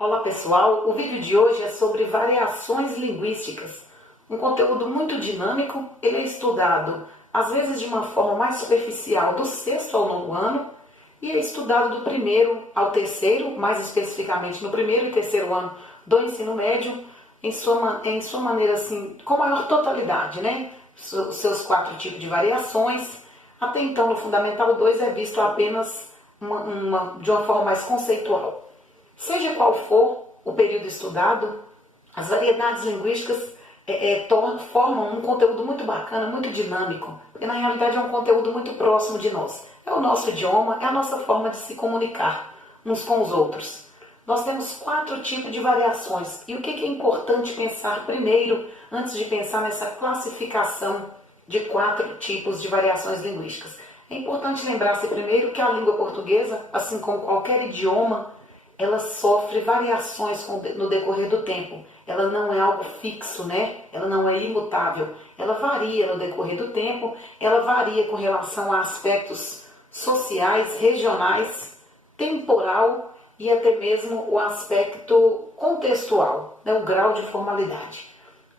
Olá pessoal, o vídeo de hoje é sobre variações linguísticas. Um conteúdo muito dinâmico, ele é estudado às vezes de uma forma mais superficial do sexto ao nono ano e é estudado do primeiro ao terceiro, mais especificamente no primeiro e terceiro ano do ensino médio, em sua maneira assim, com maior totalidade, né? Os seus 4 tipos de variações. Até então no Fundamental 2 é visto apenas de uma forma mais conceitual. Seja qual for o período estudado, as variedades linguísticas formam um conteúdo muito bacana, muito dinâmico, porque na realidade é um conteúdo muito próximo de nós. É o nosso idioma, é a nossa forma de se comunicar uns com os outros. Nós temos 4 tipos de variações. E o que é importante pensar primeiro, antes de pensar nessa classificação de 4 tipos de variações linguísticas? É importante lembrar-se primeiro que a língua portuguesa, assim como qualquer idioma, ela sofre variações no decorrer do tempo. Ela não é algo fixo, né? Ela não é imutável. Ela varia no decorrer do tempo, ela varia com relação a aspectos sociais, regionais, temporal e até mesmo o aspecto contextual, né? O grau de formalidade.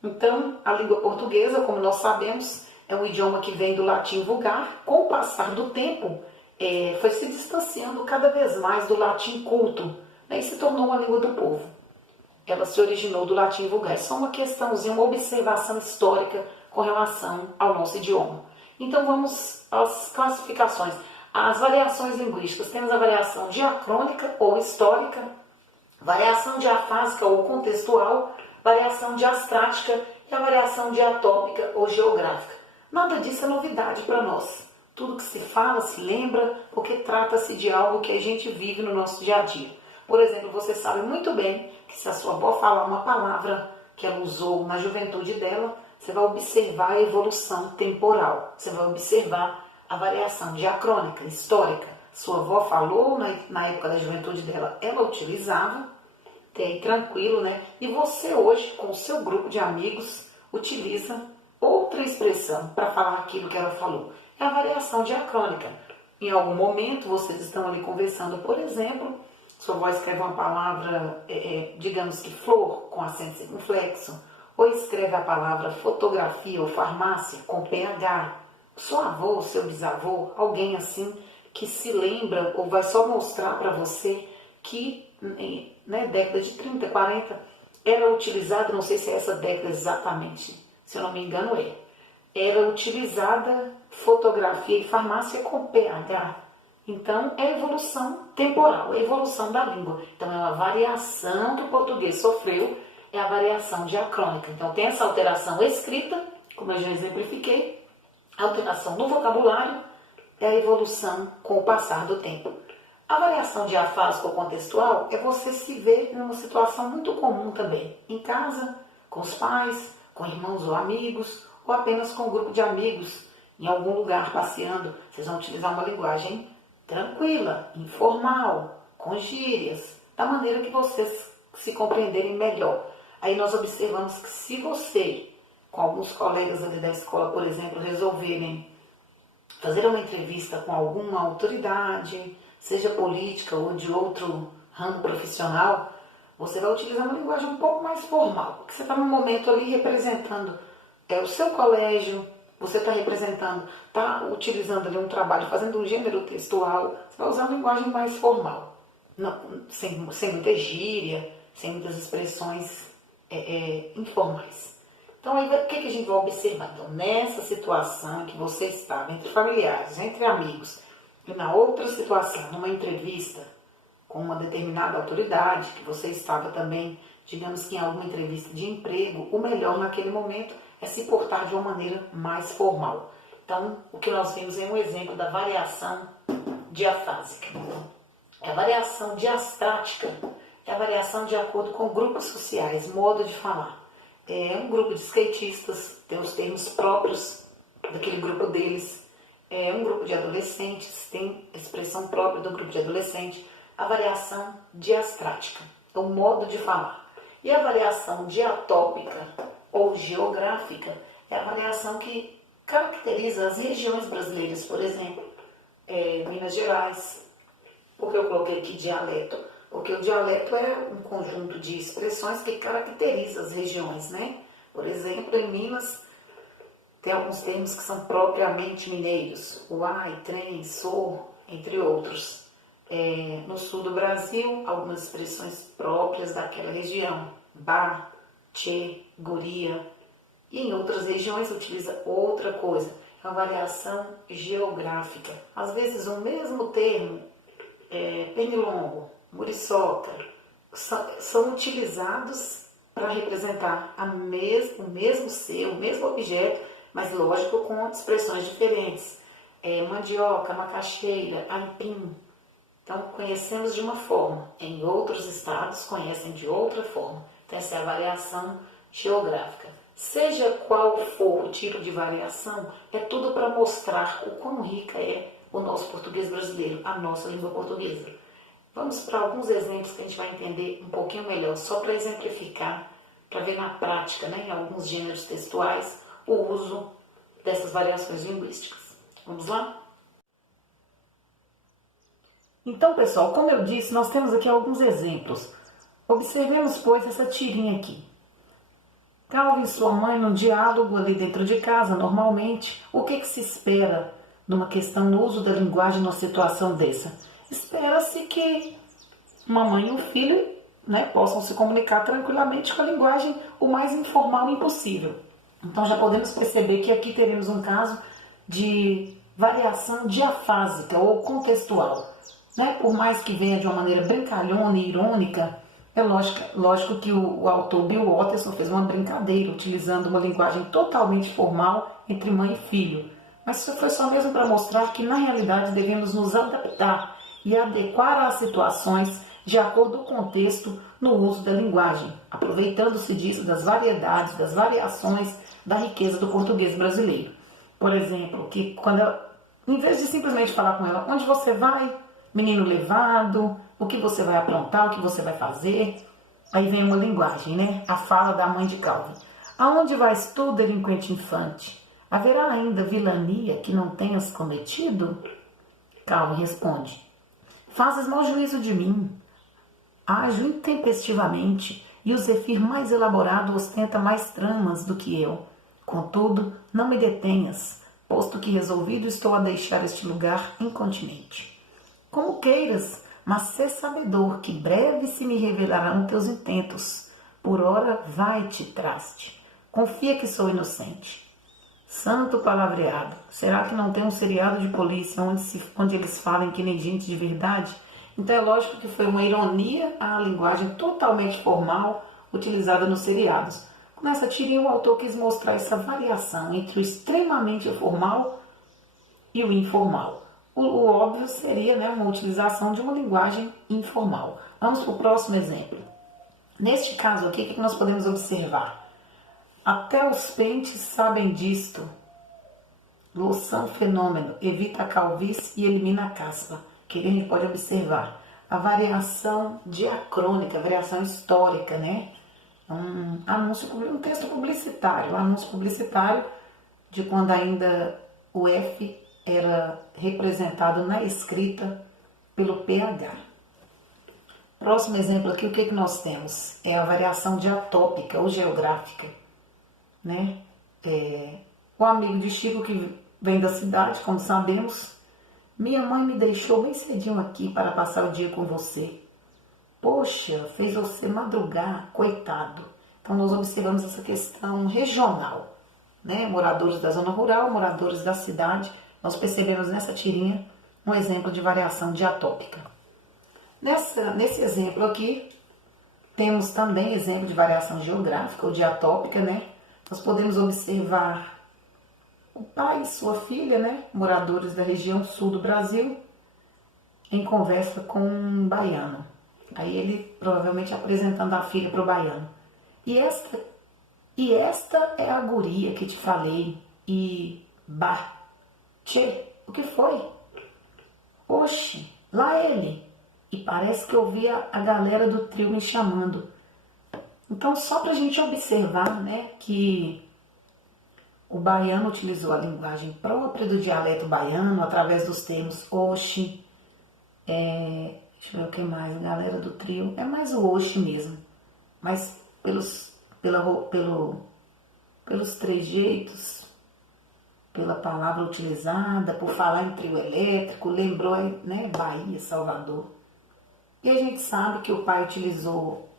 Então, a língua portuguesa, como nós sabemos, é um idioma que vem do latim vulgar. Com o passar do tempo, foi se distanciando cada vez mais do latim culto, né, e se tornou uma língua do povo. Ela se originou do latim vulgar. É só uma questãozinha, uma observação histórica com relação ao nosso idioma. Então vamos às classificações. As variações linguísticas. Temos a variação diacrônica ou histórica, variação diafásica ou contextual, variação diastrática e a variação diatópica ou geográfica. Nada disso é novidade para nós. Tudo que se fala, se lembra, porque trata-se de algo que a gente vive no nosso dia a dia. Por exemplo, você sabe muito bem que se a sua avó falar uma palavra que ela usou na juventude dela, você vai observar a evolução temporal. Você vai observar a variação diacrônica, histórica. Sua avó falou na época da juventude dela, ela utilizava, até aí tranquilo, né? E você hoje, com o seu grupo de amigos, utiliza outra expressão para falar aquilo que ela falou. É a variação diacrônica. Em algum momento, vocês estão ali conversando, por exemplo, sua avó escreve uma palavra, digamos que flor, com acento circunflexo, ou escreve a palavra fotografia ou farmácia, com PH. Sua avó, seu bisavô, alguém assim que se lembra ou vai só mostrar para você que, né, década de 30, 40, era utilizado, não sei se é essa década exatamente, se eu não me engano era utilizada fotografia e farmácia com PH. Então, é evolução temporal, é evolução da língua. Então, é uma variação que o português sofreu, é a variação diacrônica. Então, tem essa alteração escrita, como eu já exemplifiquei, a alteração no vocabulário é a evolução com o passar do tempo. A variação diafásica ou contextual é você se ver numa situação muito comum também, em casa, com os pais, com irmãos ou amigos, ou apenas com um grupo de amigos, em algum lugar passeando. Vocês vão utilizar uma linguagem tranquila, informal, com gírias, da maneira que vocês se compreenderem melhor. Aí nós observamos que se você, com alguns colegas ali da escola, por exemplo, resolverem fazer uma entrevista com alguma autoridade, seja política ou de outro ramo profissional, você vai utilizar uma linguagem um pouco mais formal, porque você está num momento ali representando o seu colégio, você está representando, está utilizando ali um trabalho, fazendo um gênero textual, você vai usar uma linguagem mais formal, não, sem muita gíria, sem muitas expressões informais. Então, aí, o que a gente vai observar? Então, nessa situação em que você estava, entre familiares, entre amigos, e na outra situação, numa entrevista com uma determinada autoridade, que você estava também, digamos que em alguma entrevista de emprego, o melhor naquele momento é se portar de uma maneira mais formal. Então, o que nós vimos é um exemplo da variação diafásica. A variação diastrática é a variação de acordo com grupos sociais, modo de falar. Um grupo de skatistas tem os termos próprios daquele grupo deles. Um grupo de adolescentes tem a expressão própria do grupo de adolescente. A variação diastrática é o modo de falar. E a variação diatópica ou geográfica é a variação que caracteriza as regiões brasileiras, por exemplo, Minas Gerais, porque eu coloquei aqui dialeto, porque o dialeto é um conjunto de expressões que caracteriza as regiões, né? Por exemplo, em Minas tem alguns termos que são propriamente mineiros, uai, trem, sou, entre outros. No sul do Brasil, algumas expressões próprias daquela região, bar, tchê, guria, e em outras regiões utiliza outra coisa, é uma variação geográfica. Às vezes o mesmo termo, pernilongo, muriçoca, são utilizados para representar o mesmo ser, o mesmo objeto, mas lógico com expressões diferentes. Mandioca, macaxeira, aipim. Então conhecemos de uma forma, em outros estados conhecem de outra forma. Então essa é a variação geográfica. Seja qual for o tipo de variação, é tudo para mostrar o quão rica é o nosso português brasileiro, a nossa língua portuguesa. Vamos para alguns exemplos que a gente vai entender um pouquinho melhor, só para exemplificar, para ver na prática, né, em alguns gêneros textuais, o uso dessas variações linguísticas. Vamos lá? Então, pessoal, como eu disse, nós temos aqui alguns exemplos. Observemos, pois, essa tirinha aqui. Calvin e sua mãe num diálogo ali dentro de casa, normalmente. O que se espera numa questão no uso da linguagem numa situação dessa? Espera-se que uma mãe e um filho, né, possam se comunicar tranquilamente com a linguagem o mais informal impossível. Então já podemos perceber que aqui teremos um caso de variação diafásica ou contextual. Né? Por mais que venha de uma maneira brincalhona e irônica, é lógico que o autor Bill Watterson fez uma brincadeira, utilizando uma linguagem totalmente formal entre mãe e filho. Mas isso foi só mesmo para mostrar que, na realidade, devemos nos adaptar e adequar às situações de acordo com o contexto no uso da linguagem, aproveitando-se disso das variedades, das variações da riqueza do português brasileiro. Por exemplo, que em vez de simplesmente falar com ela, onde você vai, menino levado, o que você vai aprontar, o que você vai fazer, aí vem uma linguagem, né? A fala da mãe de Calvin. Aonde vais tu, delinquente infante? Haverá ainda vilania que não tenhas cometido? Calvin responde, fazes mau juízo de mim. Ajo intempestivamente, e o zefir mais elaborado ostenta mais tramas do que eu. Contudo, não me detenhas, posto que resolvido estou a deixar este lugar incontinente. Como queiras, mas sê sabedor que breve se me revelarão teus intentos. Por ora, vai-te, traste. Confia que sou inocente. Santo palavreado, será que não tem um seriado de polícia onde eles falem que nem gente de verdade? Então é lógico que foi uma ironia à linguagem totalmente formal utilizada nos seriados. Nessa tirinha o autor quis mostrar essa variação entre o extremamente formal e o informal. O óbvio seria, né, uma utilização de uma linguagem informal. Vamos para o próximo exemplo. Neste caso aqui, o que nós podemos observar? Até os pentes sabem disto. Loção fenômeno, evita a calvície e elimina a caspa. Que a gente pode observar a variação diacrônica, a variação histórica, né? Um texto publicitário, um anúncio publicitário de quando ainda o F era representado na escrita pelo PH. Próximo exemplo aqui, o que nós temos? É a variação diatópica ou geográfica, né? O amigo de Chico que vem da cidade, como sabemos, minha mãe me deixou bem cedinho aqui para passar o dia com você. Poxa, fez você madrugar, coitado. Então nós observamos essa questão regional, né? Moradores da zona rural, moradores da cidade. Nós percebemos nessa tirinha um exemplo de variação diatópica. Nesse exemplo aqui, temos também exemplo de variação geográfica ou diatópica, né? Nós podemos observar o pai e sua filha, né? Moradores da região sul do Brasil, em conversa com um baiano. Aí ele provavelmente apresentando a filha para o baiano. E esta é a guria que te falei. E tchê, o que foi? Oxe, lá ele. E parece que eu via a galera do trio me chamando. Então, só para a gente observar, né, que o baiano utilizou a linguagem própria do dialeto baiano através dos termos oxe, Deixa eu ver o que mais, galera do trio. É mais o Oxe mesmo. Mas pelos trejeitos, pela palavra utilizada, por falar em trio elétrico, lembrou, né, Bahia, Salvador. E a gente sabe que o pai utilizou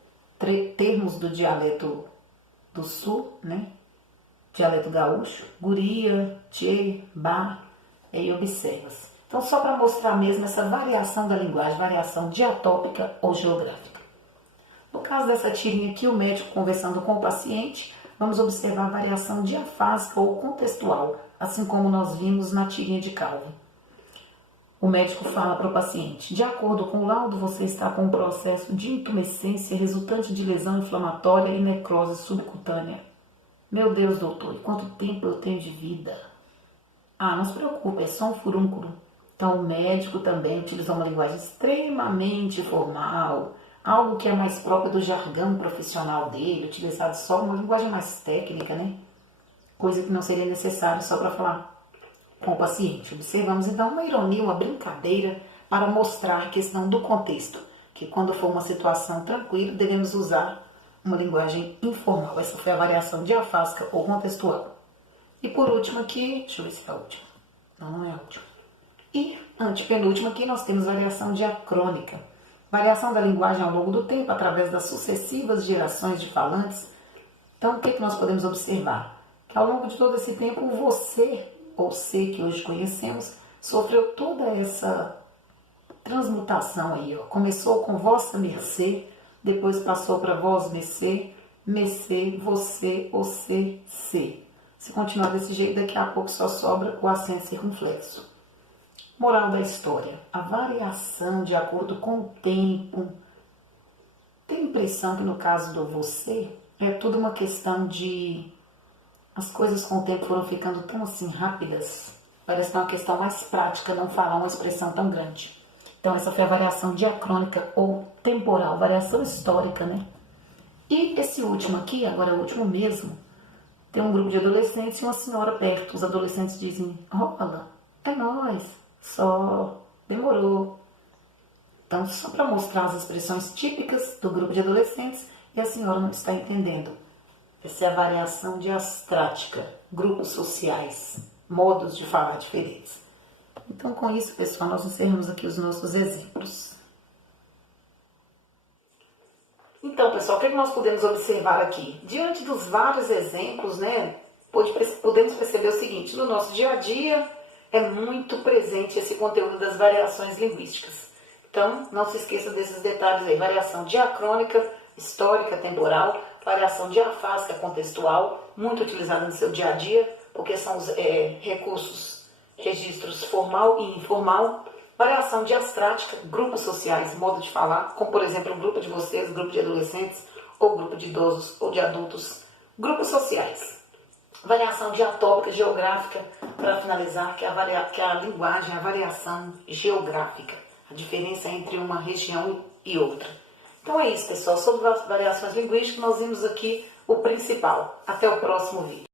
termos do dialeto do sul, né? Dialeto gaúcho, guria, tchê, bar, e observas. Então, só para mostrar mesmo essa variação da linguagem, variação diatópica ou geográfica. No caso dessa tirinha aqui, o médico conversando com o paciente, vamos observar a variação diafásica ou contextual, assim como nós vimos na tirinha de Calvin. O médico fala para o paciente: de acordo com o laudo, você está com um processo de intumescência resultante de lesão inflamatória e necrose subcutânea. Meu Deus, doutor, e quanto tempo eu tenho de vida? Ah, não se preocupe, é só um furúnculo. Então, o médico também utilizou uma linguagem extremamente formal, algo que é mais próprio do jargão profissional dele, utilizado só uma linguagem mais técnica, né? Coisa que não seria necessário só para falar com o paciente. Observamos então uma ironia, uma brincadeira para mostrar a questão do contexto, que quando for uma situação tranquila devemos usar uma linguagem informal. Essa foi a variação diafásica ou contextual. E por último aqui, deixa eu ver se é a última. Não é a última. E antepenúltima aqui nós temos variação diacrônica. Variação da linguagem ao longo do tempo através das sucessivas gerações de falantes. Então o que nós podemos observar? Que ao longo de todo esse tempo você ou C que hoje conhecemos, sofreu toda essa transmutação aí, ó. Começou com vossa mercê, depois passou para vós mercê, mercê, você, você, C. Se continuar desse jeito, daqui a pouco só sobra o acento circunflexo. Moral da história: a variação de acordo com o tempo. Tem a impressão que no caso do você, é tudo uma questão de... As coisas com o tempo foram ficando tão assim rápidas, parece que é uma questão mais prática não falar uma expressão tão grande. Então essa foi a variação diacrônica ou temporal, variação histórica, né? E esse último aqui, agora é o último mesmo, tem um grupo de adolescentes e uma senhora perto. Os adolescentes dizem: rola, é nóis, só demorou. Então só para mostrar as expressões típicas do grupo de adolescentes e a senhora não está entendendo. Essa é a variação diastrática, grupos sociais, modos de falar diferentes. Então, com isso, pessoal, nós encerramos aqui os nossos exemplos. Então, pessoal, o que nós podemos observar aqui? Diante dos vários exemplos, né, podemos perceber o seguinte: no nosso dia a dia é muito presente esse conteúdo das variações linguísticas. Então, não se esqueça desses detalhes aí: variação diacrônica, histórica, temporal, variação diafásica contextual, muito utilizada no seu dia a dia, porque são os registros formal e informal. Variação diastrática, grupos sociais, modo de falar, como por exemplo o grupo de vocês, grupo de adolescentes, ou grupo de idosos ou de adultos. Grupos sociais. Variação diatópica geográfica, para finalizar, que é a linguagem, a variação geográfica, a diferença entre uma região e outra. Então é isso, pessoal. Sobre as variações linguísticas, nós vimos aqui o principal. Até o próximo vídeo.